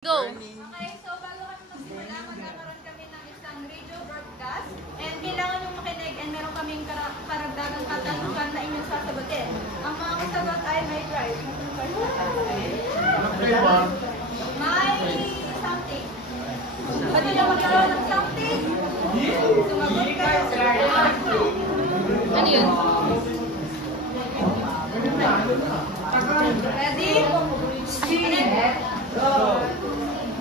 Go! Okay, so bago kami magsimula, magkakaroon kami ng isang radio broadcast and kailangan yung makinig and meron kaming karagdagang katanungan na inyong sasagutin. Ang mga kasagot ay may prize. May something. Pwede na magkaroon ng something? Sumagot kayo. Ano yun? Ready?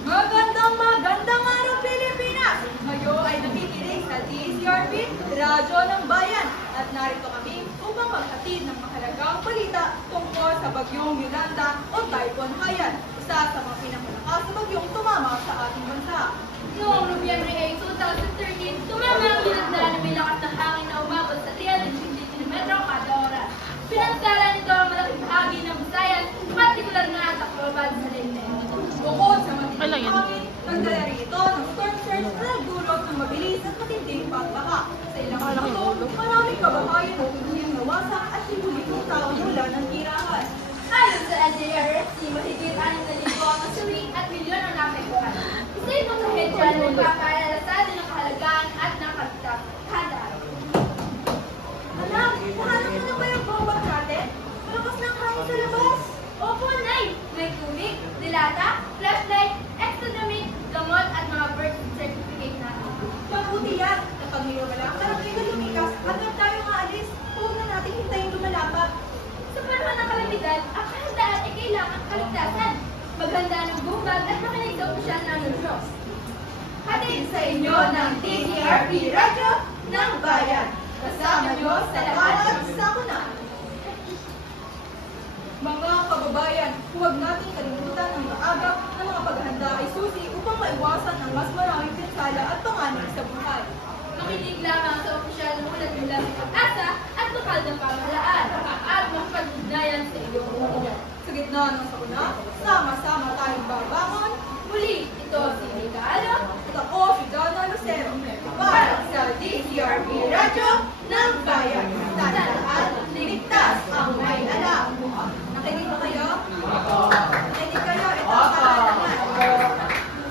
Magandang araw Pilipinas! Ngayon ay nakikinig sa DZRP, Radyo ng Bayan. At narito kami upang maghatid ng mahalagang balita tungkol sa bagyong Yolanda o Typhoon Haiyan, isa sa mga pinakamalakas na bagyong tumama sa ating bansa. Noong Nobyembre 8, 2013, tumama ang Yolanda na may lakas ng hangin na umabot sa 350 km kada oras. Pinansala nito ang malaking bahagi ng Visayas, partikular na sa Tacloban sa Leyte. Bukod sa matinding hangin, nagdala rin ito ng storm surge na nagdulot ng mabilis at matinding pagbaha. Sa ilang araw ito, maraming kabahayan o tuluyang nawasak at sinulikong tao mula ng tirahan. Ayon sa NJRSC, mahigit 6,000 ang nasawi at milyon ang naapektuhan. Isa itong ahensya na nagpapaalala sa atin ng kahalagaan at ng kaligtasan kada araw. Anak, nahanap mo na ba yung bawang natin? Malakas ng hangin sa labas. Opo, Nay! May tubig, dilata, flashlight, extra damit, gamot at mga birth certificate natin. Mabuti yan. Kapag niwala, parang kayo lumikas at huwag tayo maalis. Huwag na natin hintayin lumalapat. Sa panahon ng kalamidad, ang kahandaan ay kailangan kaligtasan. Maghanda ng bumbag at makinig sa opisyal na anunsyo. Hatid sa inyo ng DZRP Radyo ng Bayan. Kasama nyo sa lahat ng sakuna. Mga kababayan, huwag nating kalimutan ang maagap na mga paghahanda ay susi upang maiwasan ang mas maraming pinsala at panganib sa buhay. Makinig lamang sa opisyal na ulat mula sa pag-asa at lokal na pamahalaan at makapag-ugnayan sa iyong komunidad. Sa gitna ng sakuna, sama-sama tayong babangon. Muli, ito si Nika Alo At ako si Donna Lucero para sa DZRP Radyo ng Bayan. Sa lahat, ligtas ang may alam. Nakinig ba kayo? Nakinig kayo? Ito ang kaalaman.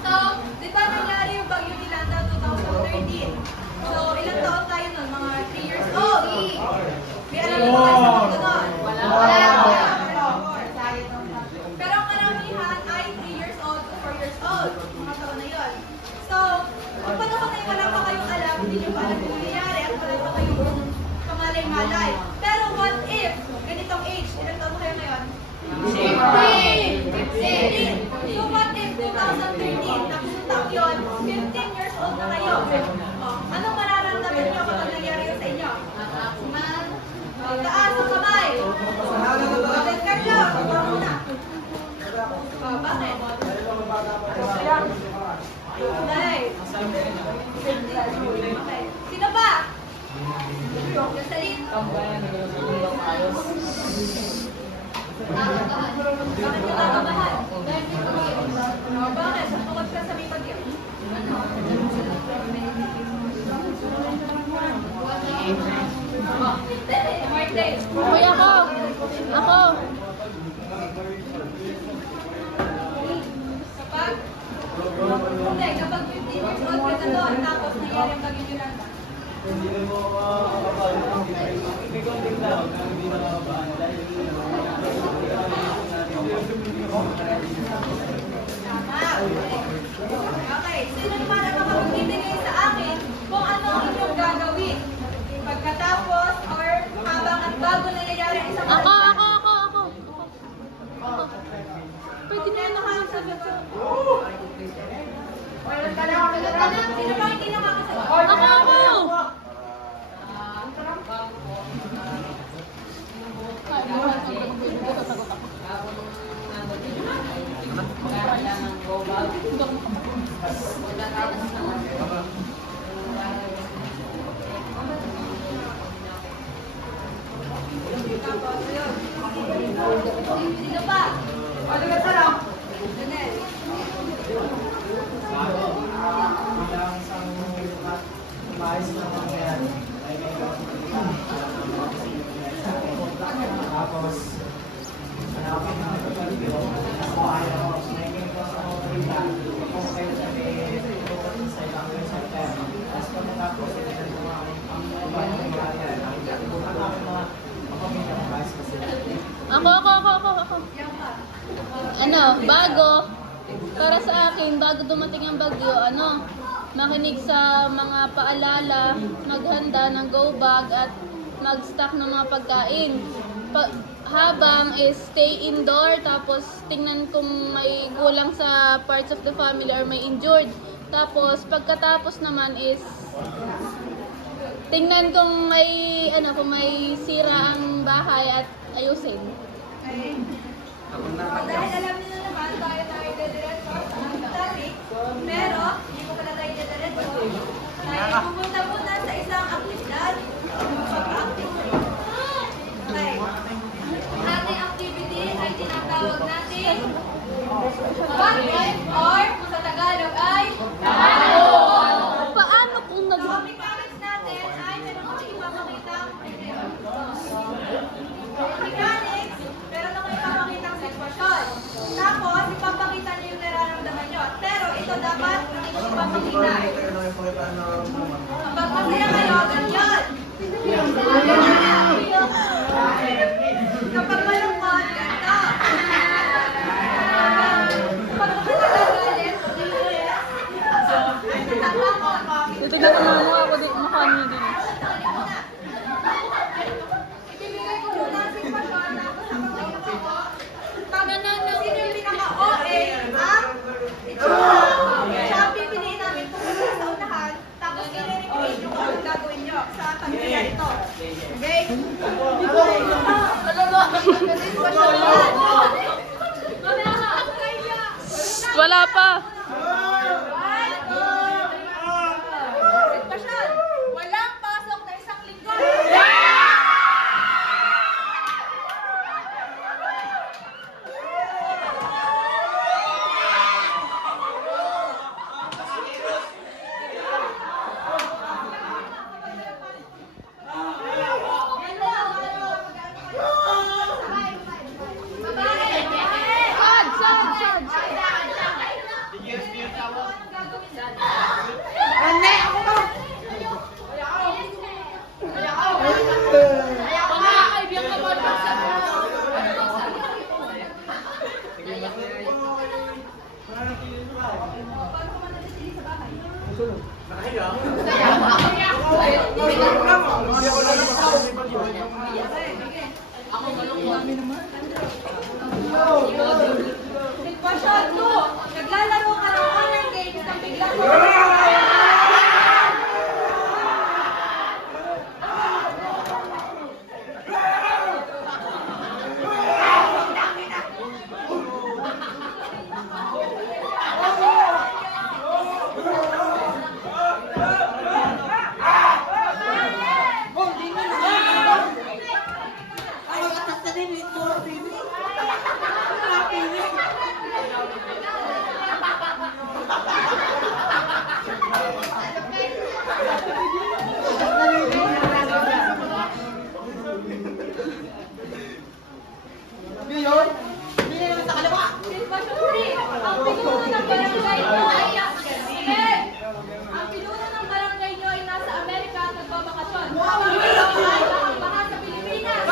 So, di ba nangyari yung bagyo ni Landa 2013? So, ilang taon tayo nun? Mga 3 years old. May alam mo ba sa mga doon? Wala. Pero ang karamihan ay 3 years old to 4 years old. Mga taon na yun. So, kung panahon na yung wala pa kayong alam, hindi nyo pa alam yung nangyayari at wala pa kayong kamalay-malay. Pero what if, ganitong age, ilang taon na kayo ngayon? 15! So what if 2013, tapos yung taon yun, 15 years old na kayo? Anong mararamdaman nyo kapag nangyari yun sa inyo? Taas ang kamay! Bakit kayo? Muna! Bakit? Okay. Sino ba? Jocelyn? Bakit ka kakabahan? Bakit? Bukod ka sa may bagyo. Martin. Uy, ako! Ako! Kapag 15 years old ka na doon, tapos nangyari ang bagyo Yolanda. Tama. Okay. Sino naman ang makapagbibigay sa akin kung ano ang inyong gagawin? Pagkatapos or habang at bago nangyayari ang isang Ako! Pwede na nakakasagot sa... Sino ba hindi nakakasagot? Ako! Sino pa? Ano ka sarap? Janelle. Tapos, hanapin natin sa akin, bago dumating ang bagyo, makinig sa mga paalala, maghanda ng go bag at mag-stock ng mga pagkain. Habang is stay indoor, tapos tingnan kung may kulang sa parts of the family or may injured. Tapos pagkatapos naman is tingnan kung may sira ang bahay at ayusin. Okay. Dahil alam niyo na naman, tayo dediretso sa ating topic. Pero, hindi ko pala tayo dediretso. Tayo pupunta muna sa isang aktibidad. Pagka-activity. Okay. Ating activity ay tinatawag natin bakit or kung sa Tagalog ay Paano kung So, ang mechanics natin ay meron kami ipapakita mechanics, meron ako ipapakita sitwasyon. Tapos, ipapakita niyo yung nararamdaman niyo. Pero ito dapat hindi ko ipapakita. Kapag masaya kayo, ganyan. Kapag malungkot, ganito. Kapag nagagalit, titignan ko mga mukha ko din, mukha niyo din. ibibigay ko muna ang sitwasyon, tapos habang may nakako, pag sino yung pinaka-OA, ang itsura, siya ang pipiliin namin kung ano sa unahan, tapos i-recreate yung kung anong gagawin nyo sa pamilya ito. Okay? Sitwasyon yan. Wala pa. Sitwasyon, walang pasok na isang linggo. Sitwasyon 2. Naglalaro ka ng online games nang biglang Ang pinuno ng barangay nyo ay nasa Amerika at nagbabakasyon. Ay baka sa Pilipinas.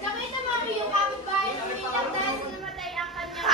Nakita mo ako yung kapitbahay na umiiyak dahil namatay ang kanyang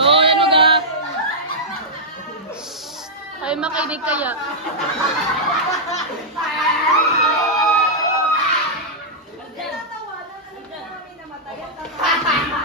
Oo, ano ga? Ay, makinig kaya. Tinatawanan, alam na namin namatay. Ang tama.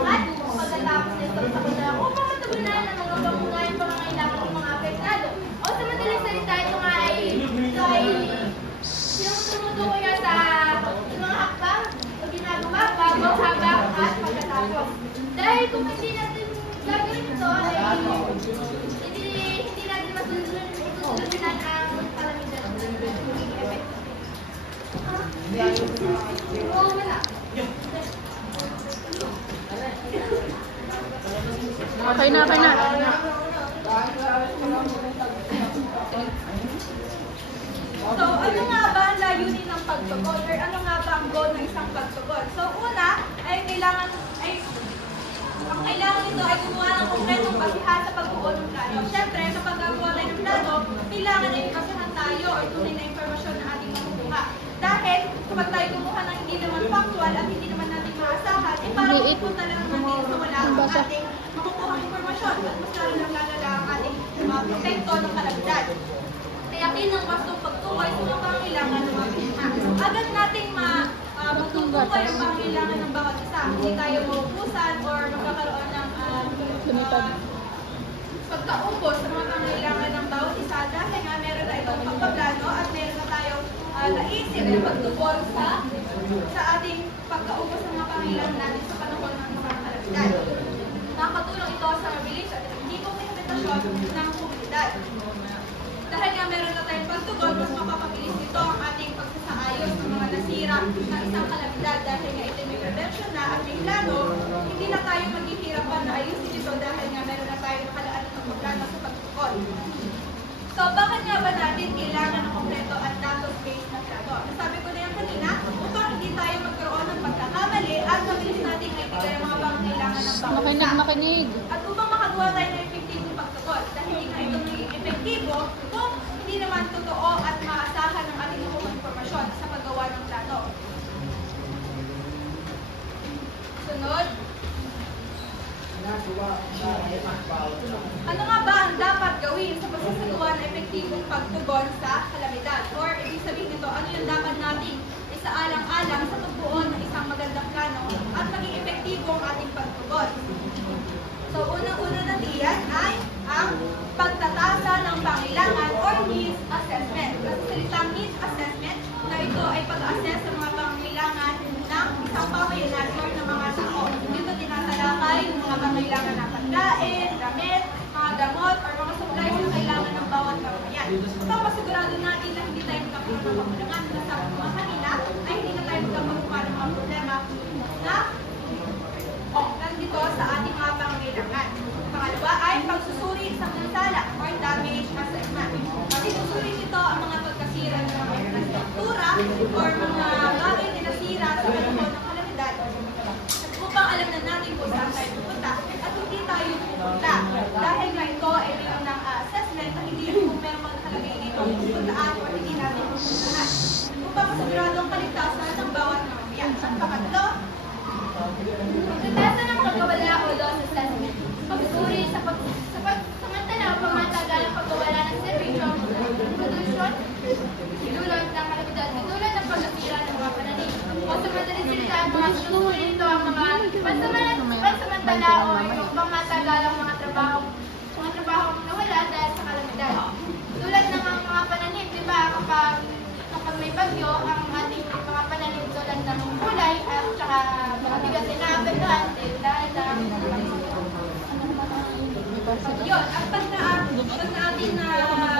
pamahalaan pagkatapos nito sa kanila upang matugunan ang mga pangunahing pangangailangan ng mga apektado. O sa madaling salita, ito nga ay tumutukoy sa mga hakbang o ginagawa bago, habang at pagkatapos. Dahil kung hindi natin gagawin ito, ay hindi natin masusunod ang kalamidad ng effect. Oo, wala. Okay na, okay na. So, ano nga ba ang layunin ng pagtugon? Or ano nga ba ang goal ng isang pagtugon? So, una, ang kailangan nito ay gumawa ng konkretong basihan sa pagbuo ng plano. Siyempre, kapag gagawa tayo ng plano, kailangan ay basihan tayo o tunay na informasyon na ating makukuha. Dahil, kapag tayo kumuha ng hindi naman factual at hindi naman natin maasahan, eh parang pupunta lang natin sa wala ang ating makukuha informasyon at mas lalo lang lalala ang ating epekto ng kalamidad. Kaya kinang pagtukoy sa mga pangangailangan ng mga biktima. Agad nating magtutukoy ang pangangailangan ng bawat isa. Hindi tayo mauubusan or magkakaroon ng pagkaubos sa mga pangangailangan ng bawat isa dahil nga meron na itong pagpaplano at meron na tayong naisip na pagtugon sa ating pagkaubos ng mga pangangailangan natin sa panahon ng mga kalamidad. Nakakatulong ito sa mabilis at hindi po implementasyon ng komunidad. Dahil nga meron na tayong pagtugon, mas mapapabilis nito ang ating pagsasaayos ng mga nasira ng isang kalamidad dahil nga ito may prevention na at may plano, hindi na tayo maghihirapan na ayusin ito dahil nga meron na tayong nakalaan ng pagplano sa pagtugon. So, bakit nga ba natin kailangan ng kompleto at datos-based na plano? Nasabi ko na yan kanina, upang hindi tayo magkaroon ng pagkakamali at mabilis natin maibigay ang mga pangangailangan ng bawat isa. Makinig. At upang makagawa tayo ng epektibong pagtugon, dahil hindi nga ito naging epektibo kung hindi naman totoo at maasahan ng ating nakuha informasyon sa paggawa ng plano. Sunod. Ano nga ba ang dapat gawin sa pagsasagawa ng epektibong pagtugon sa kalamidad? Or ibig sabihin nito, ano yung dapat nating isaalang-alang sa pagbuo ng isang magandang plano at maging epektibo ang ating pagtugon? So, unang-una na diyan ay ang pagtatasa ng pangailangan or needs assessment. Kasi salitang needs assessment na ito ay pag-assess sa mga pangailangan ng isang pamayanan or ng mga tao. Dito tinatalakay yung mga pangailangan ng pagkain, damit, mga gamot, or mga supplies na kailangan ng bawat pamayan. So, masigurado natin na hindi tayo magkakaroon ng kakulangan na sa mga kanina ay hindi na tayo magkakaroon ng mga problema na nandito sa ating mga pangailangan. Pangalawa ay pagsusuri sa pinsala or damage assessment. Sinusuri nito ang mga pagkasira ng mga infrastruktura or mga bagay na nasira sa panahon ng kalamidad upang alam na natin kung saan tayo pupunta at hindi tayo pupunta. Dahil nga ito ay mayroon ng assessment na hindi kung meron magkalagay dito pupuntaan o hindi natin pupuntahan upang masigurado ang kaligtasan ng bawat mamamayan. At pangatlo, Pagkatasa ng pagkawala o loss assessment, pagsusuri sa samantala o pamatagal ang pagkawala ng serbisyo, production, dulot ng kalamidad, dulot ng pagkasira ng mga pananim. O sa madaling salita, mga sinusuri nito ang mga pansamantala o yung pamatagal ang mga trabaho nawala dahil sa kalamidad. Tulad ng mga pananim, di ba, kapag may bagyo, ang ating mga pananim tulad ng gulay at saka mga bigas ay naapektuhan dahil sa yun, at pag na-ating na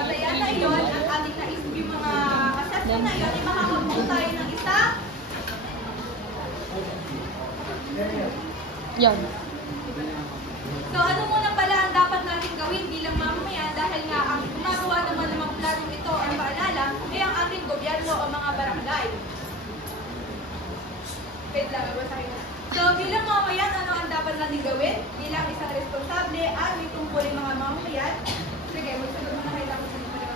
tayaan na yun, at ating naisip yung mga assessment na yun, ay makakabuo tayo ng isa. Yan. So, ano muna pala ang dapat natin gawin bilang mamamayan dahil nga ang gumagawa naman ng mga planong ito or paalala ay ang ating gobyerno o mga barangay. Wait lang, babasahin na. So, bilang mamamayan, ano ang dapat natin gawin? Bilang isang responsable at may tungkulin mga mamamayan. Sige, magsagot mo na kayo tapos sa mga.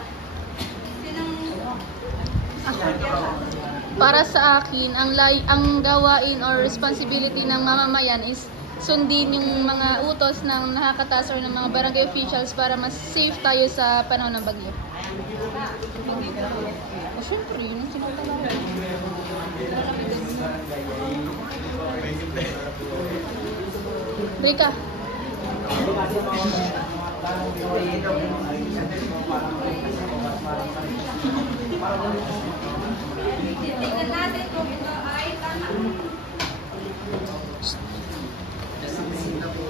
Para sa akin, ang gawain or responsibility ng mamamayan is sundin yung mga utos ng nakakataas or ng mga barangay officials para mas safe tayo sa panahon ng bagyo. Siyempre, yun ang sinutalaran. Rika. Tingnan natin kung ito ay tama.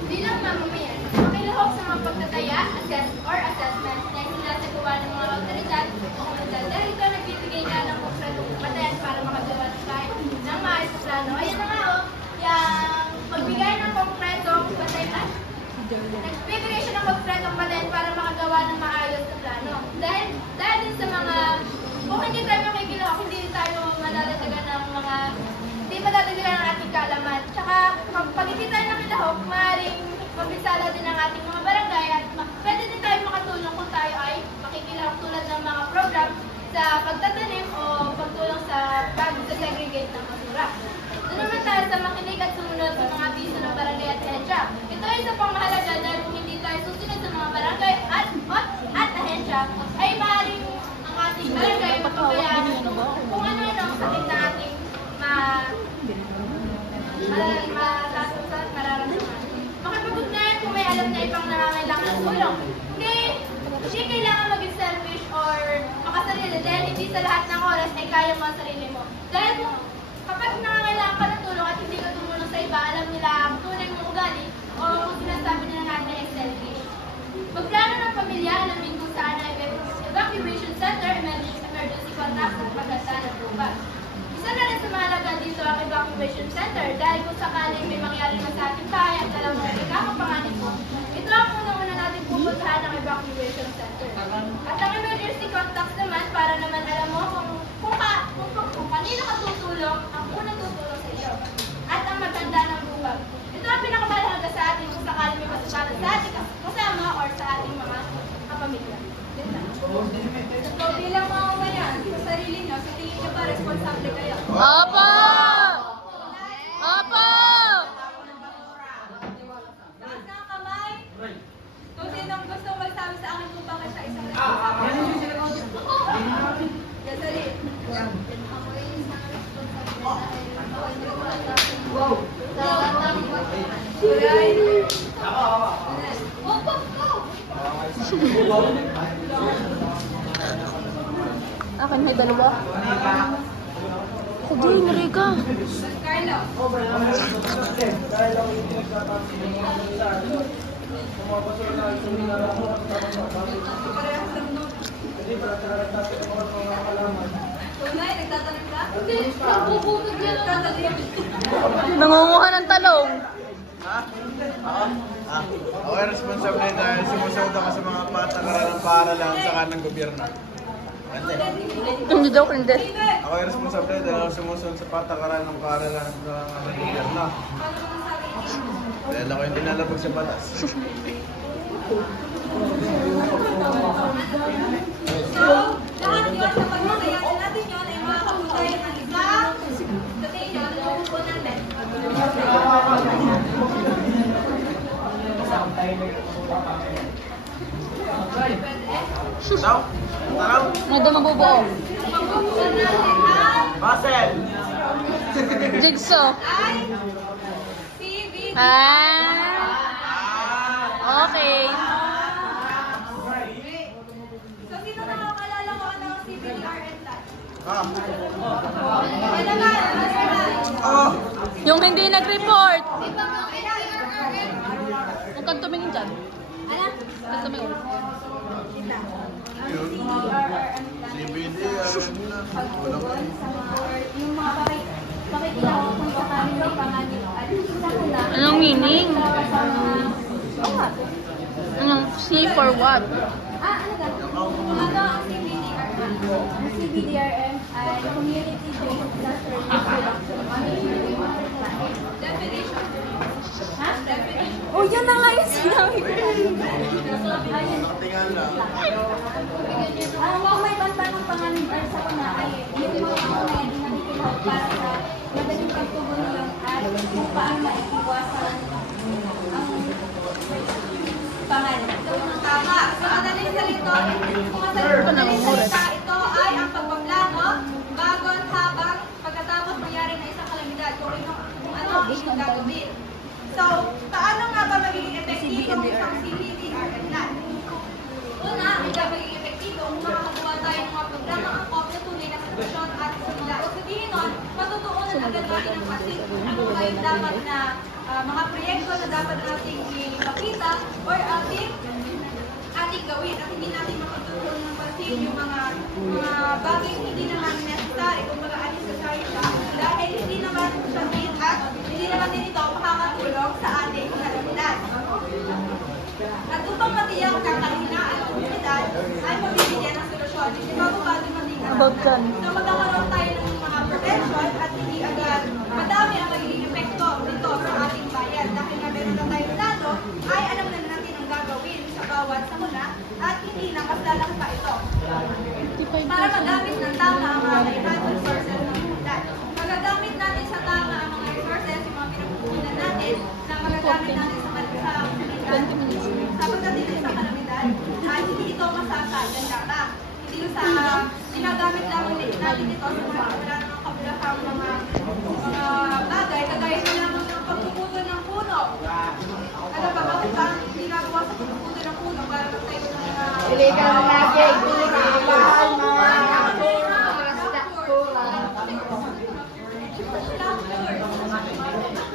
Bilang mamamayan, makilahok sa mga pagtataya, assessment na sinasagawa ng mga otoridad o komunidad dahil ito nagbibigay na ng konkretong patayan para makagawa ng maayos na plano. Ayan na nga yung pagbigay ng konkretong patayan. Nagbibigay siya ng konkretong patayan para makagawa ng maayos na plano. Dahil din sa mga, kung hindi tayo makikilahok, hindi tayo madadagdagan ng mga hindi madadagdagan ang ating kaalaman. Tsaka, pag hindi tayo nakilahok, maaaring mabisala din ang ating mga barangay at pwede din tayo makatulong kung tayo ay makikilahok tulad ng mga program sa pagtatanim o pagtulong sa pag-segregate ng basura. Doon naman tayo sa makinig at sumunod sa mga abiso ng barangay at ahensya. Ito ay isa pang mahalaga dahil kung hindi tayo susunod sa mga barangay at ahensya, ay maaaring ang ating barangay mapabayaan kung ano-ano ang sakit na ating mararamdaman. Makipag-ugnayan kung may alam na ibang nangangailangan ng tulong. Hindi kailangan maging selfish or makasarili dahil hindi sa lahat ng oras ay kaya mo ang sarili mo. Dahil kapag nangangailangan ka ng tulong at hindi ka tumulong sa iba, alam nila ang tunay mong ugali o kung sinasabi nila natin ay selfish. Magplano ng pamilya, alamin kung saan ay evacuation center, emergency contacts at paghanda ng lupa. Isa na rin sa mahalaga dito ang evacuation center dahil kung sakaling may mangyari na sa ating bahay at alam mo na ikakapanganin mo, ito ang unang-una natin pupuntahan ng evacuation center. At ang emergency contacts naman para naman alam mo kung kanino ka tutulong, ang unang tutulong sa iyo. At ang maghanda ng lupa. Ito ang pinakamahalaga sa atin kung sakaling may masukatan sa ating kasama or sa ating mga kapamilya. So, bilang mga umayan, sa sarili nyo, sa tingin nyo ba responsable kayo? Opo! Opo! Taas na ang kamay. Kung sinong gustong magsabi sa akin kung bakit siya isang responsable. Gasali. Akin may dalawa. Ako din, Rika. Carlo. Tunay, nagtatanong ka? Hindi, nagbubunod yan ang Nangunguha ng talong. Ako ay responsable dahil sumusunod ako sa mga patakaran ng paaralan sa kanang gobyerno. Hindi daw, hindi. Ako ay responsable dahil sumusunod sa patakaran ng paaralan sa kanang gobyerno. Dahil ako hindi nalabag sa batas. So, lahat yun sa pagmamayanan natin yun ay makakabutay ng isang sa tingin nyo, nagpupunan din. Tanaw? Tanaw? Mga mabubuo. Pagpupunan natin ang Basel! Jigsaw. ay CBD. Okay. So, sino nakakalala ko ano ang CBDRN tayo? Ah! Yan naman, Oh! Yung hindi nag-report. Ito ang CBDRN. Huwag kang tumingin dyan. Ano? Huwag kang tumingin. Kita. Yun. CBD, Pagtugon sa mga yung mga pakikilahok kung sakaling may panganib at isa ko lang. Anong meaning? Sa mga Anong C for what? ano ba? Ano ang CBDRM? Ang CBDRM ay Community-Based Disaster Risk Reduction Management Water Planning. Definition. Ha? Definition. Oh, yun na nga yung sinabi ko. Nakatingan lang. Kung may banta ng panganib ay sa una ay hindi mo ang mga hindi nakikilahok para sa madaling pagtugon niyo at kung paano maiiwasan ang panganib. Tama. Sa madaling salita, ito ay ang pagpaplano bago at habang pagkatapos mangyari na isang kalamidad kung ano ang inyong gagawin. So, Paano nga ba magiging epektibo ang isang CBDRM plan? Una, hindi magiging epektibo kung makakagawa tayo ng mga programa angkop na tunay na solusyon at sunod. O sabihin nun, matutuunan agad natin ang pansin kung ano ba yung dapat na mga proyekto na dapat nating ipakita or ating gawin at hindi natin matutuunan ng pansin yung mga bagay hindi naman necessary kung mag-unnecessary siya dahil hindi naman siya need at hindi naman din ito makakatulong sa ating kalamidad. At upang matiyak ang kahinaan ng komunidad ay mabibigyan ng solusyon hindi bago dumating ang lahat. So magkakaroon tayo ng mga prevention at hindi agad madami ang magiging epekto nito sa ating bayan. Dahil nga meron na tayong plano ay alam na natin ang gagawin sa bawat samuna at hindi na mas lalaki pa ito. Para magamit ng tama ang mga kailangan resources ng komunidad. Magagamit natin sa tama ang mga resources, yung mga pinagpupunan natin na magagamit natin sa pagdating sa kalamidad ay hindi ito masasayang lamang. Hindi sa ginagamit lamang natin ito sa mga wala namang kabulakang mga bagay, kagaya na lamang ng pagpuputo ng puno. Alam ba bakit ba ginagawa sa pagpuputo ng puno para magtayo ng mga illegal na logging, illegal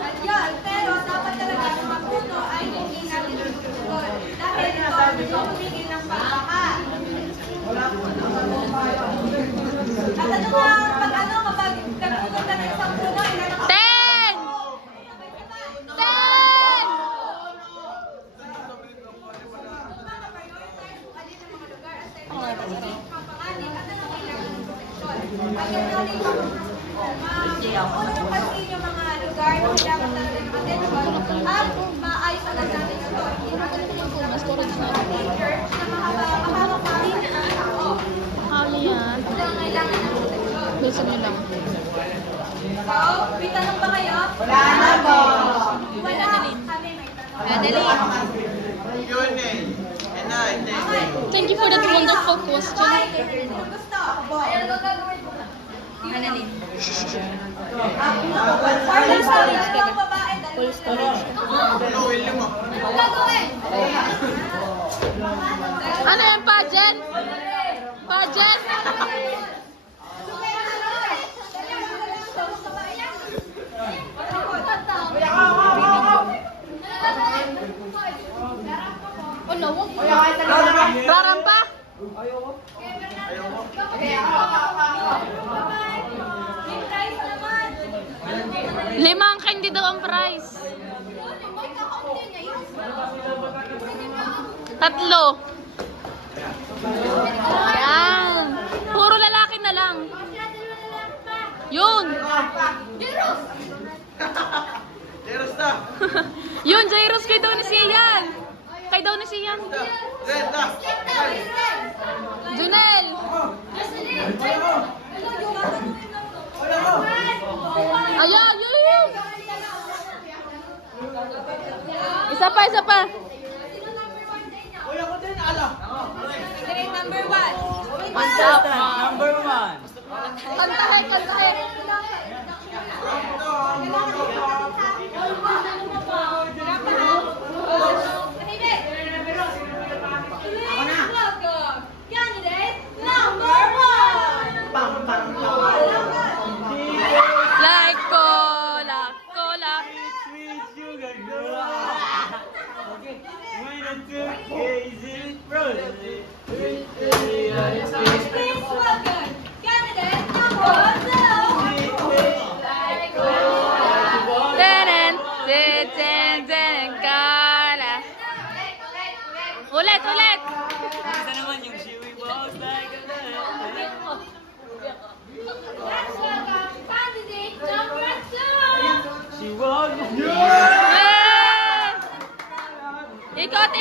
at yan, pero dapat talaga ang mga puno ay hindi natin tutulog. Dahil ito tumigil ng pagbaha. At ano nga, kapag nagtutulog ka ng isang puno, ilan ang 10! Unang pansin yung mga lugar na kailangan talaga ng atensyon at maayos agad natin ito. Hindi natin yung church na mahawak pa rin ang tao. Kailangan ng atensyon. So, may tanong ba kayo? Wala na po. Wala. Kami may tanong. Thank you for that wonderful question. Sino gusto? Ako. Annalyn. Full storage ka ba? Full storage. Ang gagawin? Ano yan, pageant? Pageant? Rarampa? May prize naman. 5 candy daw ang price. 3. Ayan. Puro lalaki na lang. Yun. Jairus na! Yun, Jairus, kay daw ni Sian. Kay daw ni Sian. Red na! Junel. Ayan, yun. Isa pa. Grade number 1. Mantap. Number 1. Kantahe. Candidate number 1. Like cola. Sweet sugar girl. Okay. When I took crazy fruit. Please welcome candidate number 2. Tenen, cola. Ulit. Isa naman yung she walks like a man. Let's welcome candidate number 2. She walks. Ikot.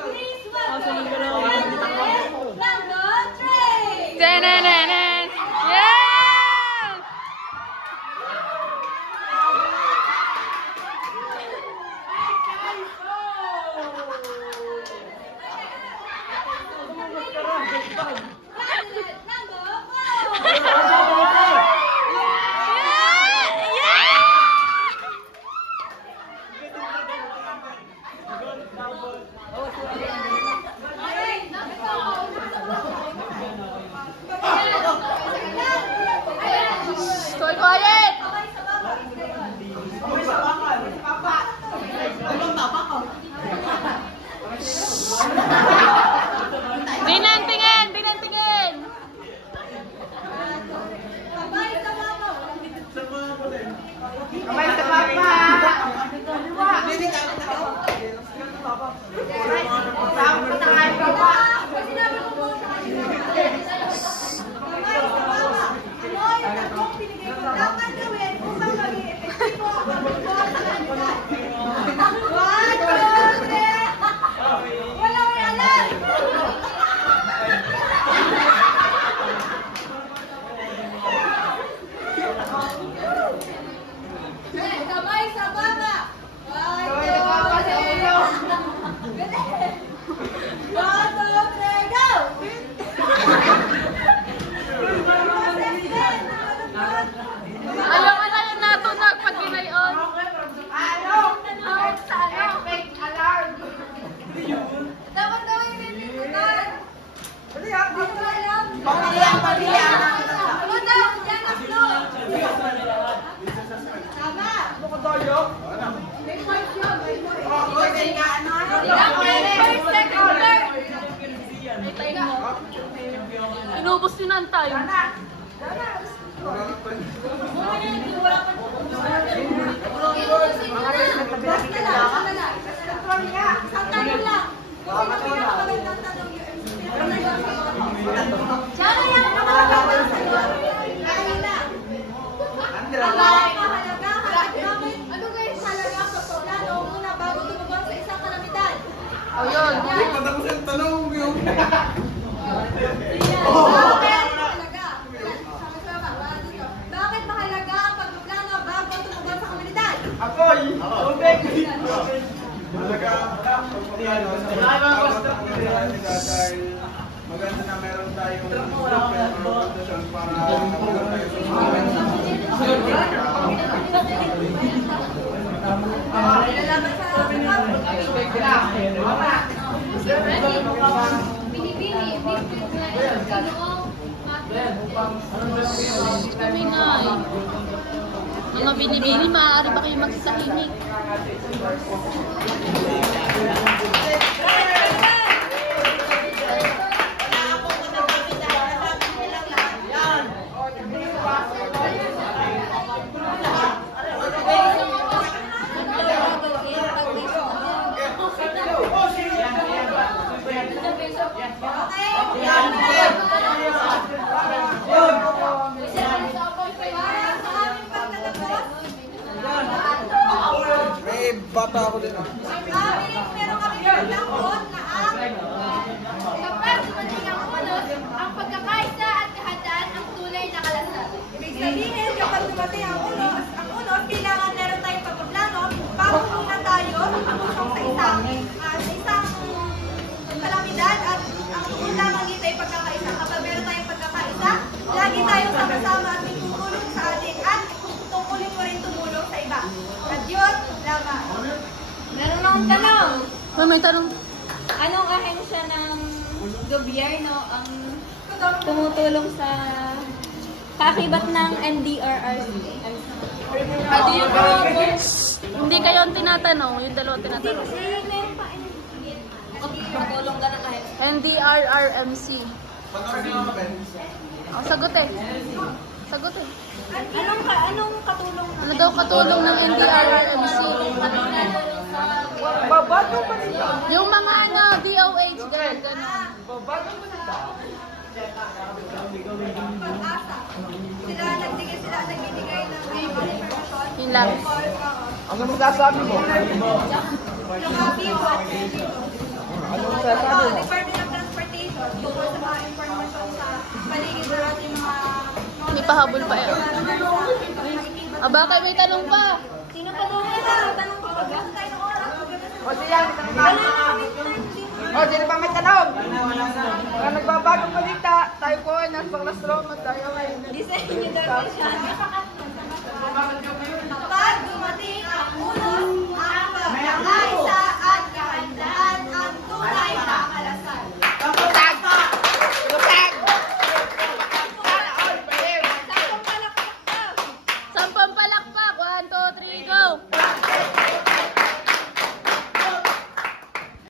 Please welcome candidate number 3. Tenenen. Yeah! Candidate number 4. Kamay sa baba. 1, 2, 3, go! Ayaw ka na yung natunog pag ginayon. Dapat daw yung nilitutan. Pamilya. Ano daw? Diyan ang flow. Tama. May points yun. Ilang pwede? First, second, third. Inubos yun ang time. O yun. Bakit mahalaga ang pagpaplano bago tumugon sa komunidad? Malaga dahil maganda na meron tayong pundasyon para maganda tayo Kami na eh. Mga binibini, maaari ba kayo magsahimik? May bata ako din. Meron kami pagkakot na Kapag dumating ang unos, ang pagkakaisa at kahandaan ang tunay na kalasal. ibig sabihin, kapag dumating ang unos, kailangan meron tayong pagpaplano bago muna tayo tumusong sa isang kalamidad at ang tugon lamang dito ay pagkakaisa. Kapag meron tayong pagkakaisa, lagi tayong sama-sama at may tutulong sa atin at tungkulin mo rin tumulong sa iba. At yun, lamang. Meron akong tanong. May tanong. Anong ahensya ng gobyerno ang tumutulong sa kakibat ng NDRRC? Hindi kayo ang tinatanong, yung dalawang tinatanong. Tumutulong ka ng ahensya. NDRRMC. Ang sagot eh. Sagot eh. Anong katulong ng Ano daw katulong ng NDRRMC? Yung mga ano, DOH, gano'n, gano'n. Pag-asa. Nagbibigay ng information. Yun lang. Ano masasabi mo? Yung view at Department of Transportation, tungkol sa mga informasyon sa paligid ng ating mga... May pahabol pa yan. Aba, kayo may tanong pa. Sino pa doon? Tanong ko pa. Gano'n tayo ng oras. O siya, sino pa may tanong? Mga nagbabagong balita, tayo po ay nasa classroom at tayo ay Disenyo daw siya. Kapag dumating ang unos, ang pagkakaisa at kahandaan ang tunay na kalasal. Sampang palakpak. 1, 2, 3, go!